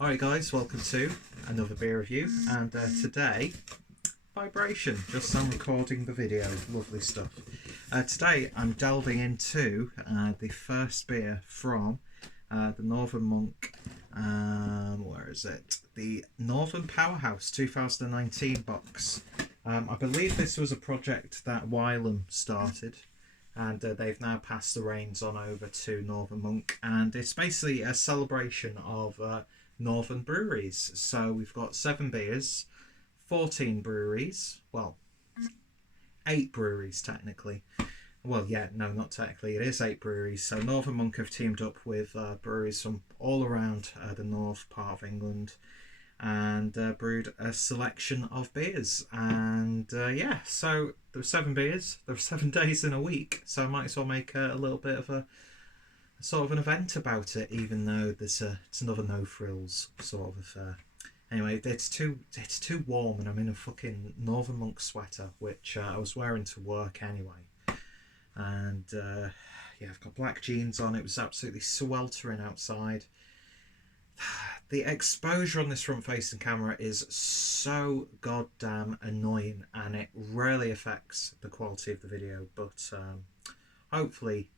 Alright guys, welcome to another beer review, and today, vibration, just I'm recording the video, lovely stuff. Today I'm delving into the first beer from the Northern Monk, where is it? The Northern Powerhouse 2019 box. I believe this was a project that Wylam started, and they've now passed the reins on over to Northern Monk, and it's basically a celebration of Northern breweries. So we've got 7 beers, 14 breweries, well, 8 breweries technically. Well, yeah, no, not technically, it is 8 breweries. So Northern Monk have teamed up with breweries from all around the north part of England, and brewed a selection of beers. And yeah, so there were 7 beers, there were 7 days in a week, so I might as well make a little bit of a sort of an event about it, even though it's another no frills sort of affair. Anyway, it's too warm, and I'm in a fucking Northern Monk sweater, which I was wearing to work anyway. And yeah, I've got black jeans on. It was absolutely sweltering outside. The exposure on this front facing camera is so goddamn annoying, and it really affects the quality of the video, but hopefully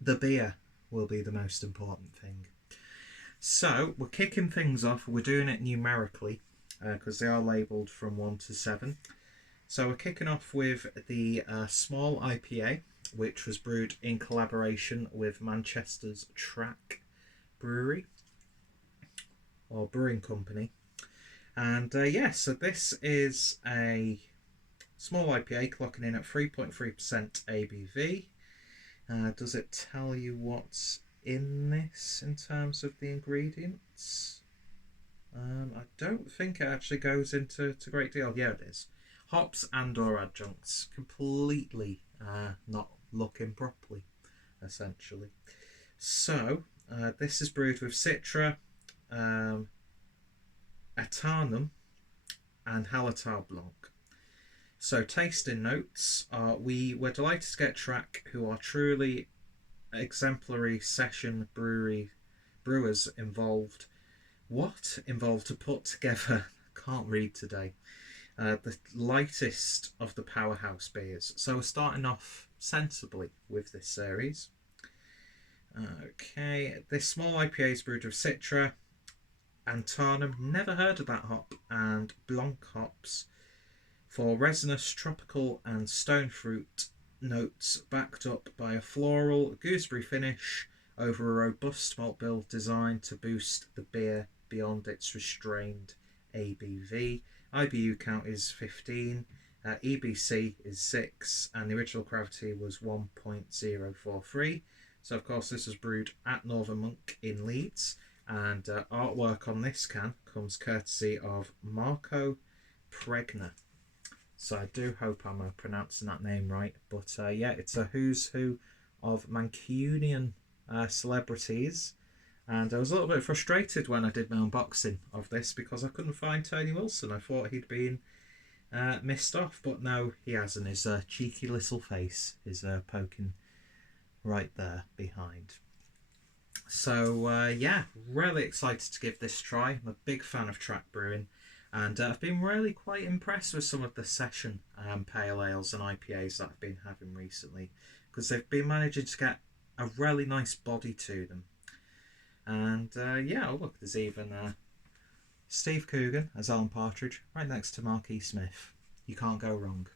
the beer will be the most important thing. So we're kicking things off. We're doing it numerically because they are labelled from 1 to 7. So we're kicking off with the small IPA, which was brewed in collaboration with Manchester's Track Brewery or Brewing Company. And yeah, so this is a small IPA clocking in at 3.3% ABV. Does it tell you what's in this in terms of the ingredients? I don't think it actually goes into a great deal. Yeah, it is. Hops and or adjuncts. Completely not looking properly, essentially. So, this is brewed with Citra, Atarnum and Hallertau Blanc. So tasting notes are, we were delighted to get Track, who are truly exemplary session brewers involved to put together, can't read today, the lightest of the Powerhouse beers. So we're starting off sensibly with this series. Okay, this small IPA is brewed with Citra, Antarnum, never heard of that hop, and Blanc hops for resinous, tropical and stone fruit notes, backed up by a floral gooseberry finish over a robust malt bill designed to boost the beer beyond its restrained ABV. IBU count is 15, EBC is 6, and the original gravity was 1.043. So of course this was brewed at Northern Monk in Leeds, and artwork on this can comes courtesy of Marko Prenger. So I do hope I'm pronouncing that name right. But yeah, it's a who's who of Mancunian celebrities. And I was a little bit frustrated when I did my unboxing of this because I couldn't find Tony Wilson. I thought he'd been missed off, but no, he hasn't. His cheeky little face is poking right there behind. So yeah, really excited to give this a try. I'm a big fan of Track Brewing. And I've been really quite impressed with some of the session pale ales and IPAs that I've been having recently, because they've been managing to get a really nice body to them. And yeah, oh look, there's even Steve Coogan as Alan Partridge right next to Mark E. Smith. You can't go wrong.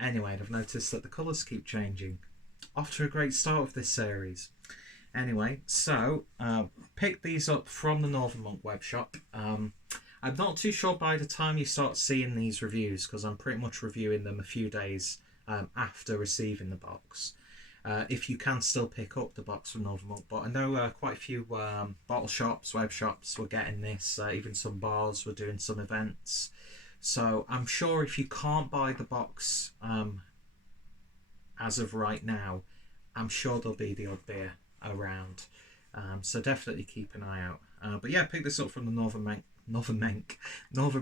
Anyway, I've noticed that the colours keep changing. Off to a great start of this series. Anyway, so picked these up from the Northern Monk web shop. I'm not too sure by the time you start seeing these reviews, because I'm pretty much reviewing them a few days after receiving the box. If you can still pick up the box from Northern Monk, but I know quite a few bottle shops, web shops were getting this, even some bars were doing some events. So I'm sure if you can't buy the box as of right now, I'm sure there'll be the odd beer around. So definitely keep an eye out. But yeah, pick this up from the Northern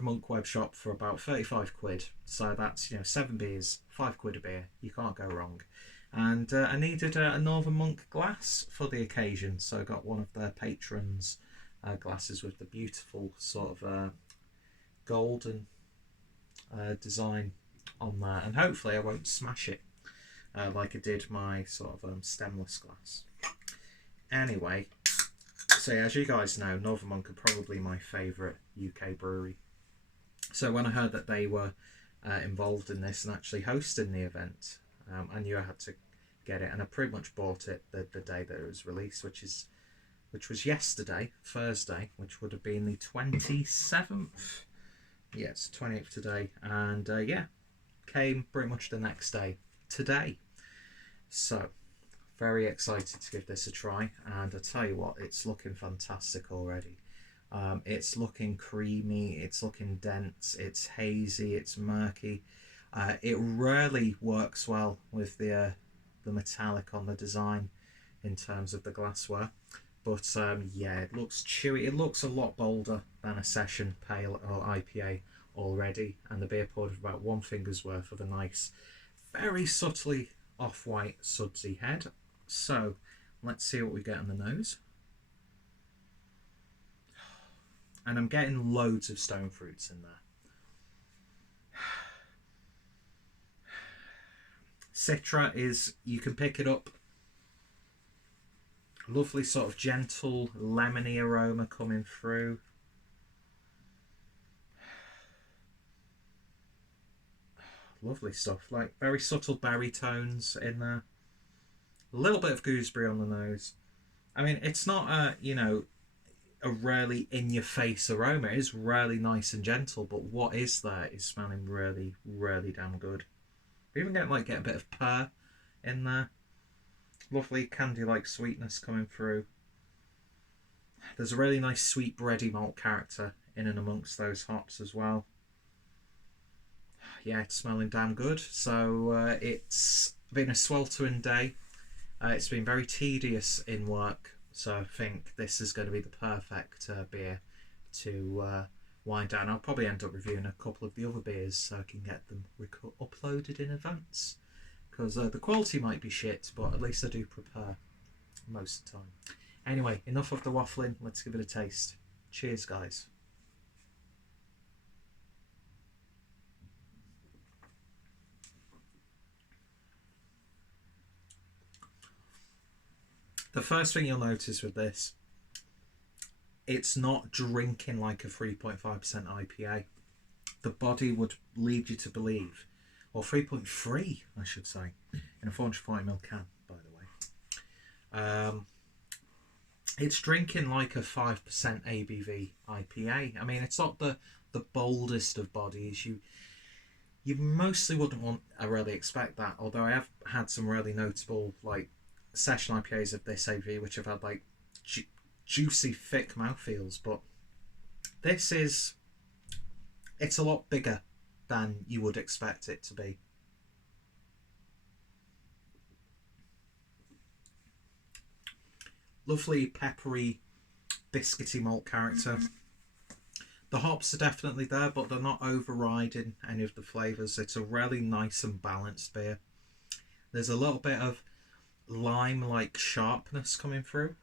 Monk web shop for about 35 quid. So that's, 7 beers, 5 quid a beer. You can't go wrong. And I needed a Northern Monk glass for the occasion, so I got one of their patrons glasses with the beautiful sort of golden design on there, and hopefully I won't smash it like I did my sort of stemless glass. Anyway, so as you guys know, Northern Monk are probably my favourite UK brewery. So when I heard that they were involved in this and actually hosting the event, I knew I had to get it, and I pretty much bought it the day that it was released, which was yesterday, Thursday, which would have been the 27th. Yeah, it's 28th today, and yeah, came pretty much the next day, today. So very excited to give this a try, and I tell you what, it's looking fantastic already. It's looking creamy, it's looking dense, it's hazy, it's murky. It really works well with the metallic on the design in terms of the glassware. But yeah, it looks chewy. It looks a lot bolder than a session pale or IPA already, and the beer poured about one finger's worth of a nice, very subtly off-white sudsy head. So let's see what we get on the nose. And I'm getting loads of stone fruits in there. Citra is, you can pick it up. Lovely sort of gentle lemony aroma coming through. Lovely stuff, like very subtle berry tones in there. A little bit of gooseberry on the nose. I mean, it's not a, you know, a really in-your-face aroma. It is really nice and gentle, but what is there is smelling really, really damn good. We even get a bit of pear in there. Lovely candy-like sweetness coming through. There's a really nice sweet bready malt character in and amongst those hops as well. Yeah, it's smelling damn good. So it's been a sweltering day. It's been very tedious in work, so I think this is going to be the perfect beer to wind down. I'll probably end up reviewing a couple of the other beers so I can get them uploaded in advance, because the quality might be shit, but at least I do prepare most of the time. Anyway, enough of the waffling, let's give it a taste. Cheers, guys. The first thing you'll notice with this, it's not drinking like a 3.5% IPA. The body would lead you to believe, or 3.3 I should say, in a 440ml can, by the way. It's drinking like a 5% ABV IPA. I mean, it's not the boldest of bodies. You mostly wouldn't want to really expect that, although I have had some really notable like session IPAs of this ABV which have had like juicy thick mouthfeels, but this is, it's a lot bigger than you would expect it to be. Lovely peppery biscuity malt character. The hops are definitely there, but they're not overriding any of the flavours. It's a really nice and balanced beer. There's a little bit of lime-like sharpness coming through.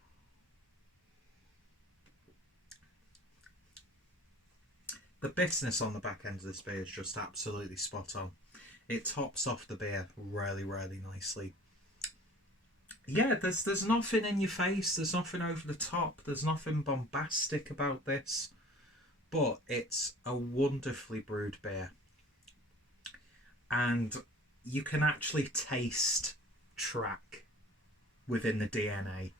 The bitterness on the back end of this beer is just absolutely spot on. It tops off the beer really, really nicely. Yeah, there's nothing in your face, there's nothing over the top, there's nothing bombastic about this, but it's a wonderfully brewed beer. And you can actually taste track within the DNA.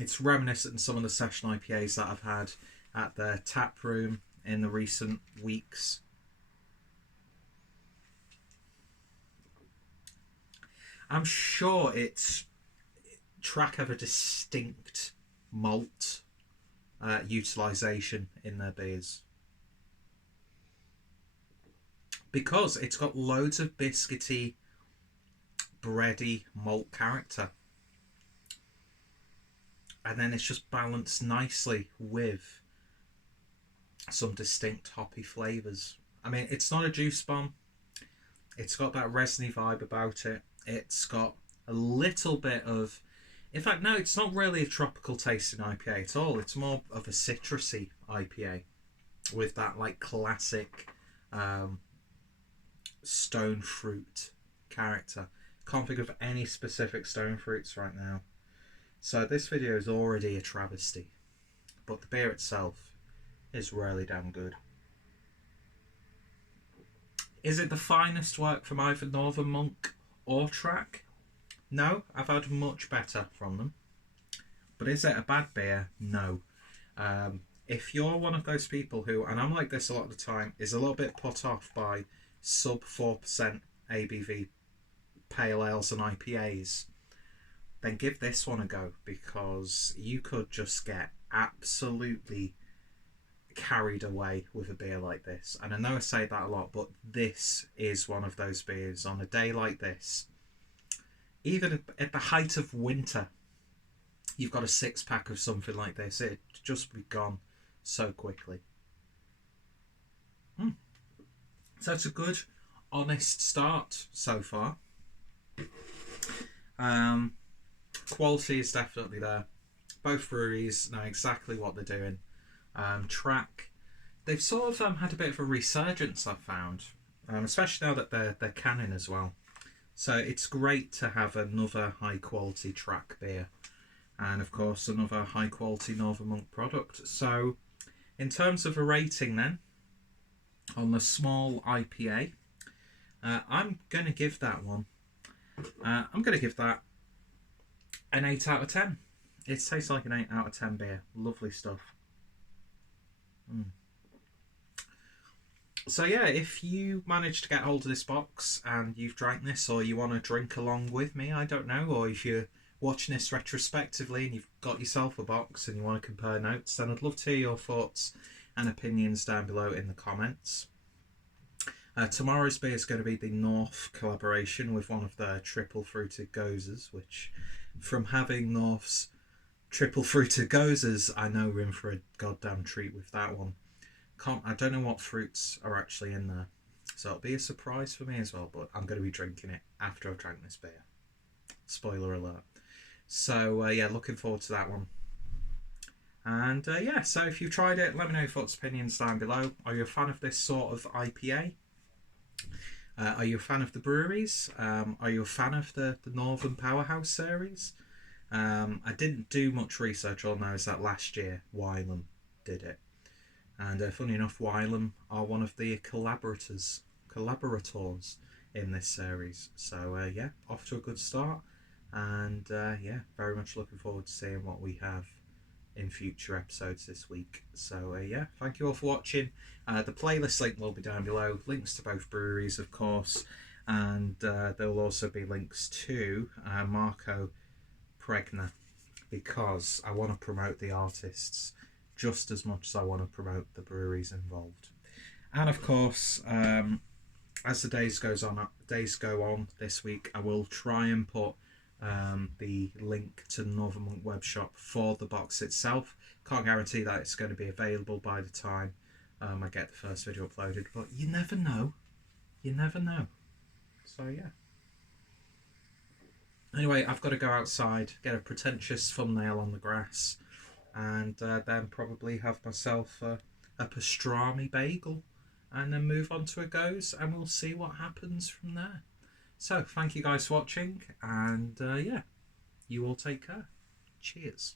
It's reminiscent of some of the session IPAs that I've had at the tap room in the recent weeks. I'm sure it's track have a distinct malt utilisation in their beers, because it's got loads of biscuity, bready malt character, and then it's just balanced nicely with some distinct hoppy flavours. I mean, it's not a juice bomb. It's got that resiny vibe about it. It's got a little bit of In fact, no, it's not really a tropical tasting IPA at all. It's more of a citrusy IPA with that like classic stone fruit character. Can't think of any specific stone fruits right now. So this video is already a travesty, but the beer itself is really damn good. Is it the finest work from either Northern Monk or Track? No, I've had much better from them. But is it a bad beer? No. If you're one of those people who, and I'm like this a lot of the time, is a little bit put off by sub 4% ABV pale ales and IPAs, then give this one a go, because you could just get absolutely carried away with a beer like this. And I know I say that a lot, but this is one of those beers on a day like this. Even at the height of winter, you've got a 6-pack of something like this, it'd just be gone so quickly. So it's a good, honest start so far. Quality is definitely there. Both breweries know exactly what they're doing. Track, they've sort of had a bit of a resurgence, I've found, especially now that they're canning as well. So it's great to have another high quality Track beer, and of course another high quality Northern Monk product. So in terms of a rating then, on the small IPA, I'm going to give that one, I'm going to give that an 8 out of 10. It tastes like an 8 out of 10 beer. Lovely stuff. So yeah, if you manage to get hold of this box and you've drank this, or you want to drink along with me, I don't know, or if you're watching this retrospectively and you've got yourself a box and you want to compare notes, then I'd love to hear your thoughts and opinions down below in the comments. Tomorrow's beer is going to be the North collaboration with one of their triple fruited gozers, which, from having North's triple fruited gozers, I know we're in for a goddamn treat with that one. I don't know what fruits are actually in there, so it'll be a surprise for me as well, but I'm going to be drinking it after I've drank this beer. Spoiler alert. So yeah, looking forward to that one. And yeah, so if you've tried it, let me know your thoughts, opinions down below. Are you a fan of this sort of IPA? Are you a fan of the breweries? Are you a fan of the Northern Powerhouse series? I didn't do much research on those. That last year Wylam did it, and funny enough, Wylam are one of the collaborators in this series. So yeah, off to a good start, and yeah, very much looking forward to seeing what we have in future episodes this week. So yeah, thank you all for watching. The playlist link will be down below, links to both breweries of course, and there will also be links to Marko, Prenger, because I want to promote the artists just as much as I want to promote the breweries involved. And of course, as the days go on this week, I will try and put the link to the Northern Monk web shop for the box itself. Can't guarantee that it's going to be available by the time I get the first video uploaded, but you never know. You never know. So yeah. Anyway, I've got to go outside, get a pretentious thumbnail on the grass, and then probably have myself a pastrami bagel, and then move on to a goes, and we'll see what happens from there. So thank you guys for watching, and yeah, you all take care. Cheers.